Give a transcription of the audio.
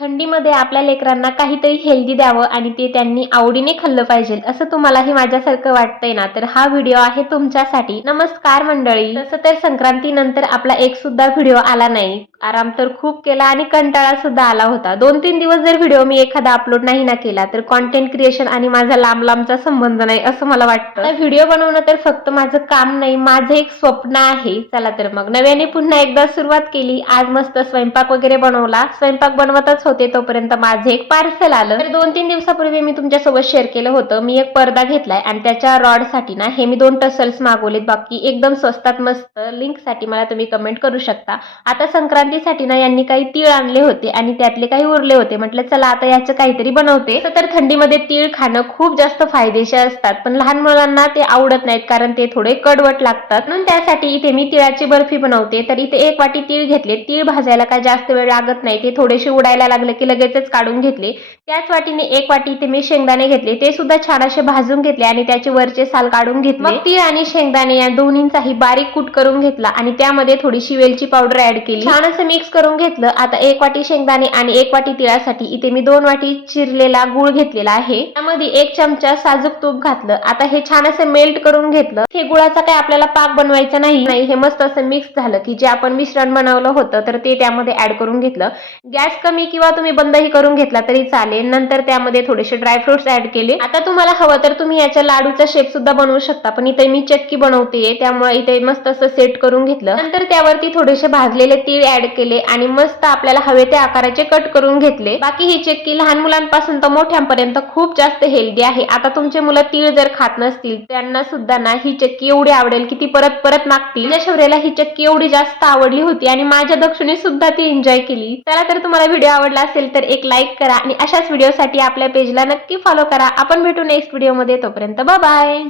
थंडीमध्ये आपल्या लेकरांना काहीतरी हेल्दी द्यावं आणि ते त्यांनी आवडीने खाल्लं पाहिजे असं तुम्हालाही माझ्यासारखं वाटतंय ना, तर हा व्हिडिओ आहे तुमच्यासाठी. नमस्कार मंडळी. तसं तर संक्रांतीनंतर आपला एक सुद्धा व्हिडिओ आला नाही. आराम तर खूप केला आणि कंटाळा सुद्धा आला होता. 2-3 दिवस जर व्हिडिओ मी एखादा अपलोड नाही ना केला तर कॉन्टेंट क्रिएशन आणि माझा लांब लांबचा संबंध नाही असं मला वाटतं. व्हिडिओ बनवणं तर फक्त माझं काम नाही, माझं एक स्वप्न आहे. चला तर मग नव्याने पुन्हा एकदा सुरुवात केली. आज मस्त स्वयंपाक वगैरे बनवला. स्वयंपाक बनवतच होते तोपर्यंत माझे एक पार्सल आलं. तर 2-3 दिवसापूर्वी मी तुमच्यासोबत शेअर केलं होतं. मी एक पडदा घेतलाय आणि त्याच्या रॉड साठी ना हे मी 2 टसल्स मागवलेत. बाकी एकदम स्वस्तात मस्त. लिंक साठी मला तुम्ही कमेंट करू शकता. आता संक्रांतीसाठी ना यांनी काही तीळ आणले होते आणि त्यातले काही उरले होते. म्हटलं चला आता याचं काहीतरी बनवते. तर थंडीमध्ये तीळ खाणं खूप जास्त फायदेशीर असतात, पण लहान मुलांना ते आवडत नाहीत कारण ते थोडे कडवट लागतात. म्हणून त्यासाठी इथे मी तिळाची बर्फी बनवते. तर इथे 1 वाटी तीळ घेतले. तीळ भाजायला काय जास्त वेळ लागत नाही, ते थोडेसे उडायला लागले की लगेचच काढून घेतले. त्याच वाटीने 1 वाटी इथे मी शेंगदाणे घेतले. ते सुद्धा छान असे भाजून घेतले आणि त्याचे वरचे साल काढून घेतले. मग तीळ आणि शेंगदाणे या दोन्हींचाही बारीक कूट करून घेतला आणि त्यामध्ये थोडीशी वेलची पावडर ऍड केली. छान असं मिक्स करून घेतलं. आता 1 वाटी शेंगदाणे आणि 1 वाटी तिळासाठी इथे मी 2 वाटी चिरलेला गूळ घेतलेला आहे. त्यामध्ये 1 चमचा साजूक तूप घातलं. आता हे छान असं मेल्ट करून घेतलं. हे गुळाचा काय आपल्याला पाक बनवायचा नाही. हे मस्त असं मिक्स झालं की जे आपण मिश्रण बनवलं होतं तर ते त्यामध्ये ऍड करून घेतलं. गॅस कमी किंवा तुम्ही बंदही करून घेतला तरी चालेल. नंतर त्यामध्ये थोडेसे ड्रायफ्रुट्स ऍड केले. आता तुम्हाला हवं तर तुम्ही याच्या लाडूचा शेप सुद्धा बनवू शकता, पण इथे मी चक्की बनवते त्यामुळे इथे मस्त असं सेट करून घेतलं. नंतर त्यावरती थोडेसे भाजलेले तीळ ऍड केले आणि मस्त आपल्याला हवे त्या आकाराचे कट करून घेतले. बाकी ही चक्की लहान मुलांपासून तर मोठ्यांपर्यंत खूप जास्त हेल्दी आहे. आता तुमचे मुलं तीळ जर खात नसतील त्यांना सुद्धा ना ही चक्की एवढी आवडेल की ती परत परत मागतील. माझ्या शौर्याला ही चक्की एवढी जास्त आवडली होती आणि माझ्या दक्षिणे सुद्धा ती एन्जॉय केली. चला तर तुम्हाला व्हिडिओ आवडला असेल तर एक लाईक करा आणि अशाच व्हिडिओसाठी आपल्या पेजला नक्की फॉलो करा. आपण भेटू नेक्स्ट व्हिडिओ मध्ये. तोपर्यंत बाय बाय.